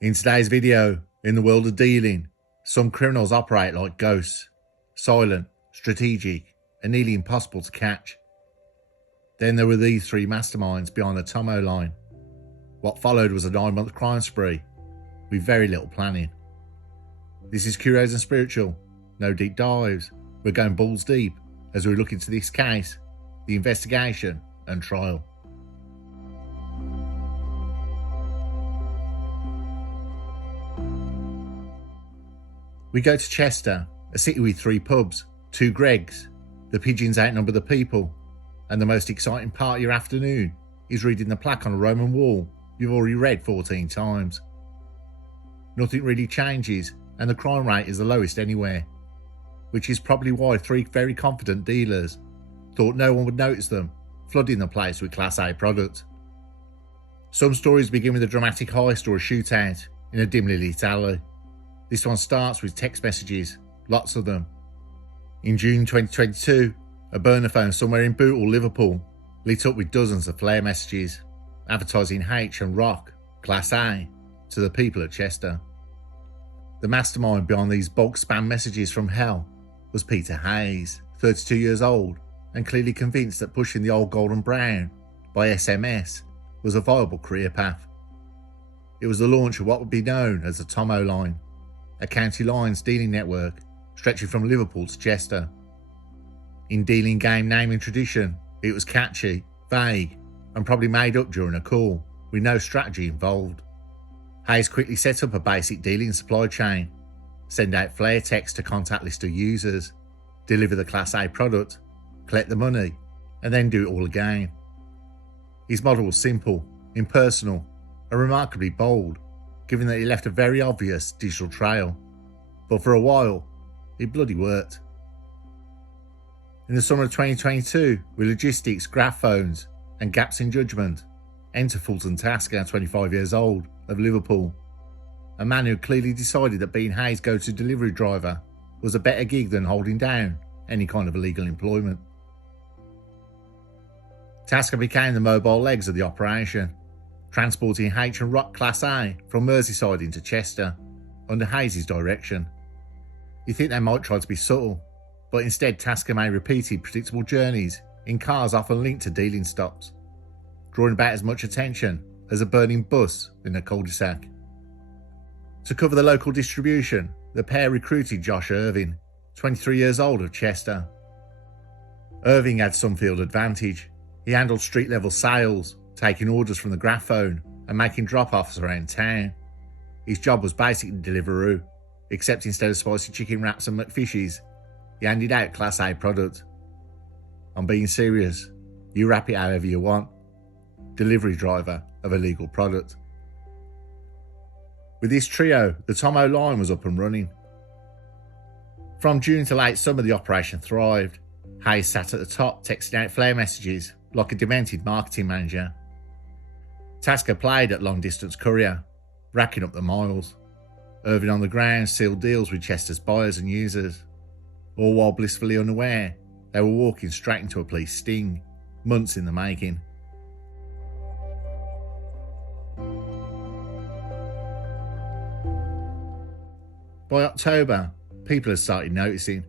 In today's video, in the world of dealing, some criminals operate like ghosts, silent, strategic, and nearly impossible to catch. Then there were these three masterminds behind the Tommo Line. What followed was a 9-month crime spree, with very little planning. This is Curios&Spiritual, no deep dives, we're going balls deep as we look into this case, the investigation and trial. We go to Chester, a city with 3 pubs, 2 Gregs, the pigeons outnumber the people, and the most exciting part of your afternoon is reading the plaque on a Roman wall you've already read 14 times. Nothing really changes, and the crime rate is the lowest anywhere, which is probably why 3 very confident dealers thought no one would notice them, flooding the place with Class A product. Some stories begin with a dramatic heist or a shootout in a dimly lit alley. This one starts with text messages, lots of them. In June 2022, a burner phone somewhere in Bootle, Liverpool, lit up with dozens of flare messages, advertising H and rock, Class A, to the people at Chester. The mastermind behind these bulk spam messages from hell was Peter Hayes, 32 years old, and clearly convinced that pushing the old golden brown by SMS was a viable career path. It was the launch of what would be known as the Tommo Line, a county lines dealing network stretching from Liverpool to Chester. In dealing game naming tradition, it was catchy, vague, and probably made up during a call, with no strategy involved. Hayes quickly set up a basic dealing supply chain, send out flare text to contact list of users, deliver the Class A product, collect the money, and then do it all again. His model was simple, impersonal, and remarkably bold, given that he left a very obvious digital trail. But for a while, it bloody worked. In the summer of 2022, with logistics, graph phones, and gaps in judgment, enter Fulton Tasker, 25 years old, of Liverpool, a man who clearly decided that being Hayes' go-to delivery driver was a better gig than holding down any kind of illegal employment. Tasker became the mobile legs of the operation, transporting H and Rock Class A from Merseyside into Chester, under Hayes' direction. You think they might try to be subtle, but instead Tasker made repeated predictable journeys in cars often linked to dealing stops, drawing about as much attention as a burning bus in a cul-de-sac. To cover the local distribution, the pair recruited Josh Irving, 23 years old, of Chester. Irving had some field advantage. He handled street-level sales, taking orders from the graph phone and making drop-offs around town. His job was basically Deliveroo, except instead of spicy chicken wraps and McFishes, he handed out Class A product. I'm being serious, you wrap it however you want. Delivery driver of illegal product. With this trio, the Tommo Line was up and running. From June to late summer, the operation thrived. Hayes sat at the top, texting out flare messages like a demented marketing manager. Tasker played at long-distance courier, racking up the miles. Irving on the ground sealed deals with Chester's buyers and users, all while blissfully unaware they were walking straight into a police sting, months in the making. By October, people had started noticing.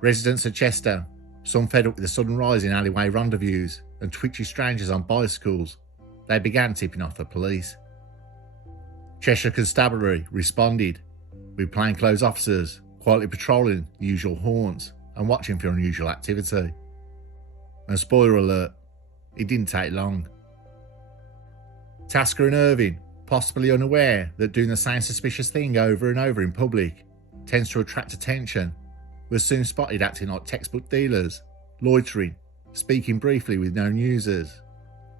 Residents of Chester, some fed up with the sudden rise in alleyway rendezvous and twitchy strangers on bicycles, they began tipping off the police. Cheshire Constabulary responded, with plainclothes officers quietly patrolling the usual haunts and watching for unusual activity. And spoiler alert, it didn't take long. Tasker and Irving, possibly unaware that doing the same suspicious thing over and over in public tends to attract attention, were soon spotted acting like textbook dealers, loitering, speaking briefly with known users,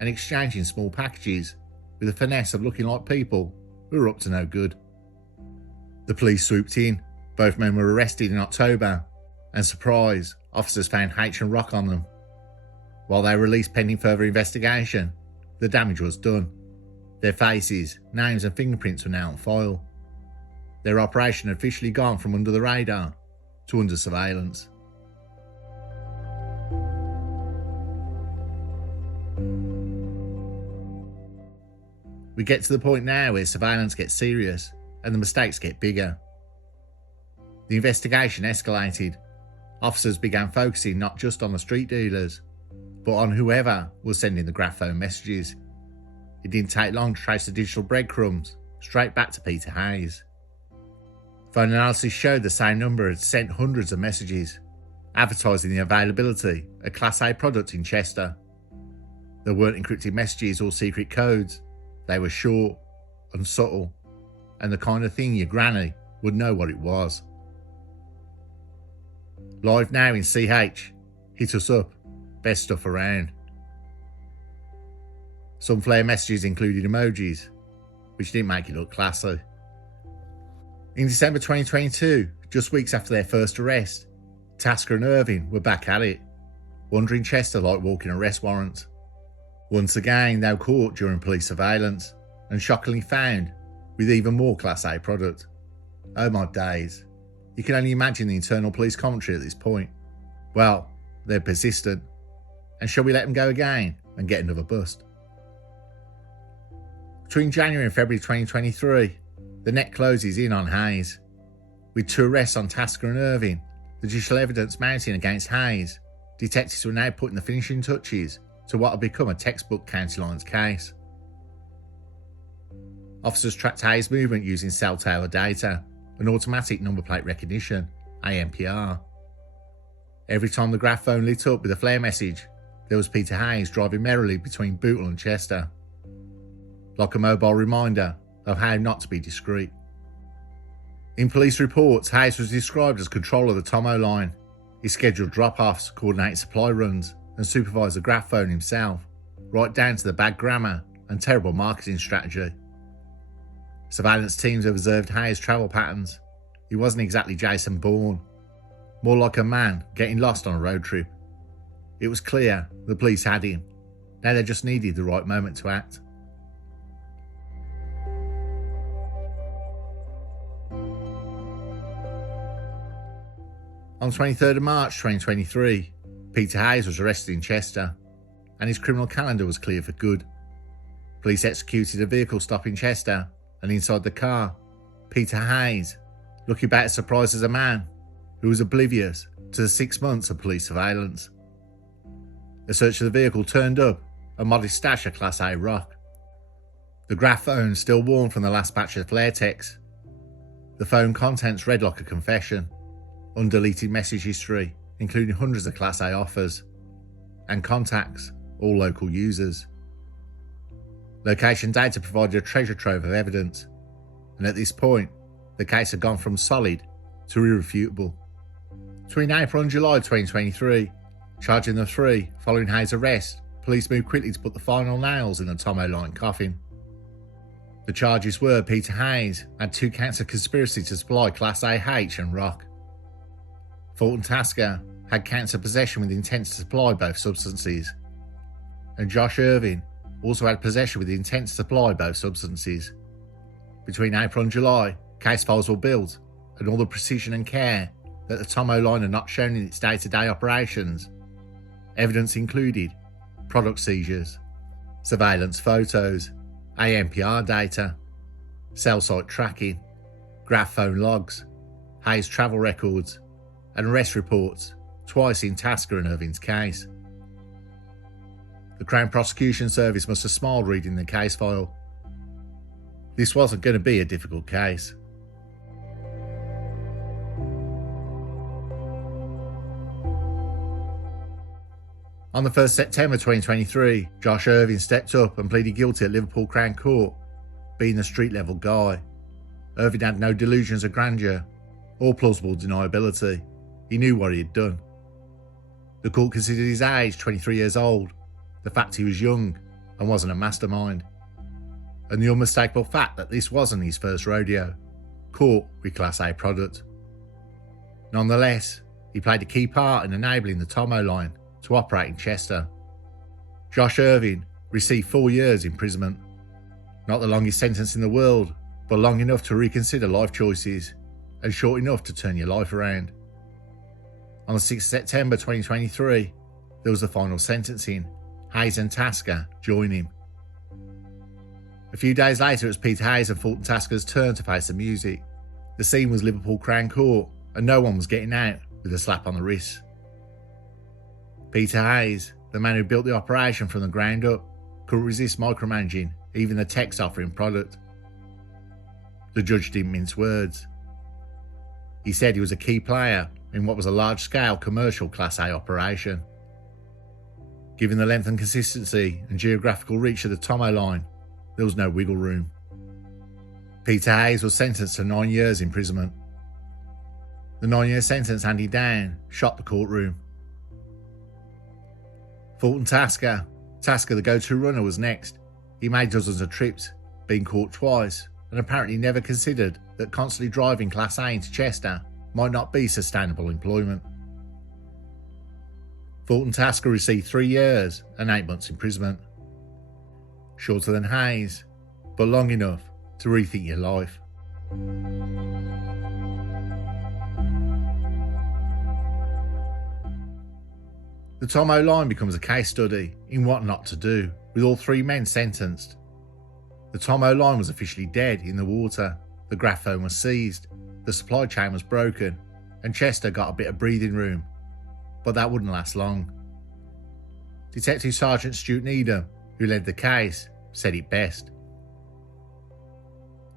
and exchanging small packages with the finesse of looking like people who were up to no good. The police swooped in. Both men were arrested in October, and surprise, officers found H and Rock on them. While they were released pending further investigation, the damage was done. Their faces, names and fingerprints were now on file. Their operation had officially gone from under the radar to under surveillance. We get to the point now where surveillance gets serious and the mistakes get bigger. The investigation escalated. Officers began focusing not just on the street dealers, but on whoever was sending the graphone messages. It didn't take long to trace the digital breadcrumbs straight back to Peter Hayes. Phone analysis showed the same number had sent hundreds of messages, advertising the availability of Class A product in Chester. There weren't encrypted messages or secret codes. They were short and subtle, and the kind of thing your granny would know what it was. Live now in CH. Hit us up. Best stuff around. Some flare messages included emojis, which didn't make it look classy. In December 2022, just weeks after their first arrest, Tasker and Irving were back at it, wandering Chester like walking arrest warrants. Once again, they were caught during police surveillance and shockingly found with even more Class A product. Oh my days. You can only imagine the internal police commentary at this point. Well, they're persistent. And shall we let them go again and get another bust? Between January and February 2023, the net closes in on Hayes. With 2 arrests on Tasker and Irving, the digital evidence mounting against Hayes, detectives were now putting the finishing touches to what had become a textbook county lines case. Officers tracked Hayes' movement using cell tower data and automatic number plate recognition, ANPR. Every time the graph phone lit up with a flare message, there was Peter Hayes driving merrily between Bootle and Chester, like a mobile reminder of how not to be discreet. In police reports, Hayes was described as controller of the Tommo Line. He scheduled drop-offs, coordinated supply runs, and supervised the graph phone himself, right down to the bad grammar and terrible marketing strategy. Surveillance teams have observed Hayes' travel patterns. He wasn't exactly Jason Bourne, more like a man getting lost on a road trip. It was clear the police had him. Now they just needed the right moment to act. On 23rd of March 2023, Peter Hayes was arrested in Chester, and his criminal calendar was clear for good. Police executed a vehicle stop in Chester, and inside the car, Peter Hayes, looking about as surprised as a man who was oblivious to the 6 months of police surveillance. A search of the vehicle turned up a modest stash of Class A rock. The graph phone still warm from the last batch of flare texts. The phone contents read like a confession. Undeleted message history, including hundreds of Class A offers, and contacts, all local users. Location data provided a treasure trove of evidence, and at this point, the case had gone from solid to irrefutable. Between April and July 2023, charging the 3 following Hayes' arrest, police moved quickly to put the final nails in the Tommo Line coffin. The charges were Peter Hayes had 2 counts of conspiracy to supply Class A H and rock. Fulton Tasker had counts of possession with intent to supply both substances, and Josh Irving also had possession with the intent to supply both substances. Between April and July, case files were built, and all the precision and care that the Tommo Line had not shown in its day-to-day operations. Evidence included product seizures, surveillance photos, ANPR data, cell site tracking, graph phone logs, Hayes travel records, and arrest reports, twice in Tasker and Irving's case. The Crown Prosecution Service must have smiled reading the case file. This wasn't going to be a difficult case. On the 1st September 2023, Josh Irving stepped up and pleaded guilty at Liverpool Crown Court, being a street-level guy. Irving had no delusions of grandeur or plausible deniability. He knew what he had done. The court considered his age, 23 years old, the fact he was young and wasn't a mastermind, and the unmistakable fact that this wasn't his first rodeo, caught with Class A product. Nonetheless, he played a key part in enabling the Tommo Line to operate in Chester. Josh Irving received 4 years imprisonment. Not the longest sentence in the world, but long enough to reconsider life choices, and short enough to turn your life around. On the 6th September 2023, there was the final sentencing. Hayes and Tasker join him. A few days later, it was Peter Hayes and Fulton Tasker's turn to face the music. The scene was Liverpool Crown Court, and no one was getting out with a slap on the wrist. Peter Hayes, the man who built the operation from the ground up, couldn't resist micromanaging even the tech's offering product. The judge didn't mince words. He said he was a key player in what was a large-scale commercial Class A operation. Given the length and consistency and geographical reach of the Tommo Line, there was no wiggle room. Peter Hayes was sentenced to 9 years imprisonment. The 9-year sentence handed down shocked the courtroom. Fulton Tasker, the go-to runner, was next. He made dozens of trips, being caught twice, and apparently never considered that constantly driving Class A into Chester might not be sustainable employment. Fulton Tasker received 3 years and 8 months imprisonment. Shorter than Hayes, but long enough to rethink your life. The Tommo Line becomes a case study in what not to do, with all 3 men sentenced. The Tommo Line was officially dead in the water, the graphone was seized, the supply chain was broken, and Chester got a bit of breathing room. But that wouldn't last long. Detective Sergeant Stuart Needham, who led the case, said it best.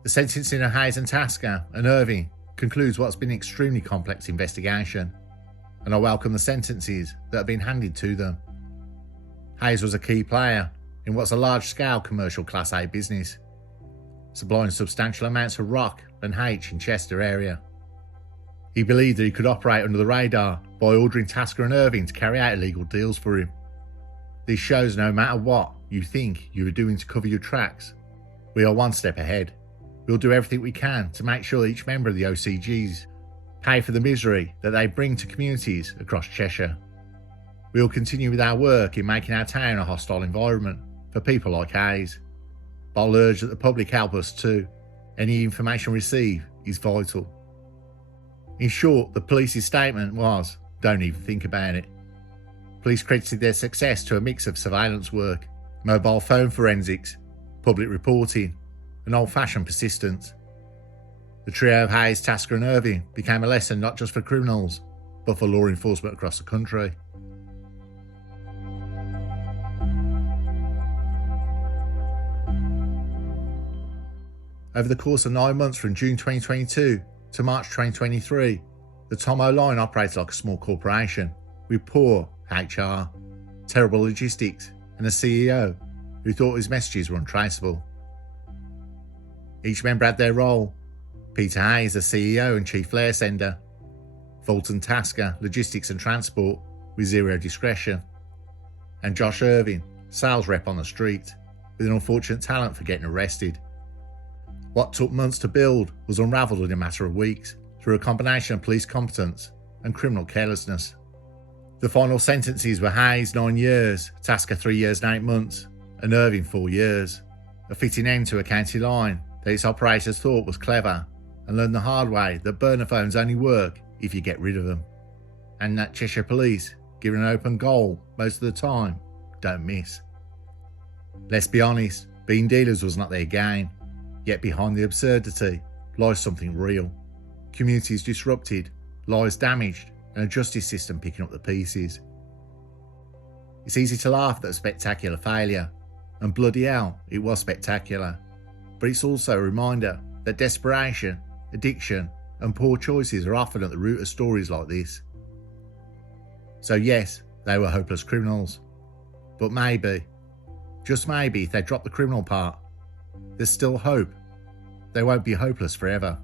The sentencing of Hayes and Tasker and Irving concludes what's been an extremely complex investigation, and I welcome the sentences that have been handed to them. Hayes was a key player in what's a large-scale commercial Class A business, supplying substantial amounts of rock and H in Chester area. He believed that he could operate under the radar by ordering Tasker and Irving to carry out illegal deals for him. This shows no matter what you think you are doing to cover your tracks, we are one step ahead. We'll do everything we can to make sure each member of the OCGs pay for the misery that they bring to communities across Cheshire. We'll continue with our work in making our town a hostile environment for people like Hayes, but I'll urge that the public help us too. Any information received is vital. In short, the police's statement was, don't even think about it. Police credited their success to a mix of surveillance work, mobile phone forensics, public reporting, and old-fashioned persistence. The trio of Hayes, Tasker and Irving became a lesson not just for criminals, but for law enforcement across the country. Over the course of 9 months from June 2022 to March 2023, the Tommo Line operated like a small corporation with poor HR, terrible logistics, and a CEO who thought his messages were untraceable. Each member had their role. Peter Hayes, the CEO and chief flare sender. Fulton Tasker, logistics and transport, with zero discretion. And Josh Irving, sales rep on the street, with an unfortunate talent for getting arrested. What took months to build was unravelled in a matter of weeks through a combination of police competence and criminal carelessness. The final sentences were Hayes 9 years, Tasker 3 years and 8 months, and Irving 4 years. A fitting end to a county line that its operators thought was clever and learned the hard way that burner phones only work if you get rid of them, and that Cheshire Police, given an open goal most of the time, don't miss. Let's be honest, being dealers was not their game, yet behind the absurdity lies something real. Communities disrupted, lives damaged, and a justice system picking up the pieces. It's easy to laugh at a spectacular failure, and bloody hell, it was spectacular. But it's also a reminder that desperation, addiction, and poor choices are often at the root of stories like this. So yes, they were hopeless criminals. But maybe, just maybe, if they drop the criminal part, there's still hope. They won't be hopeless forever.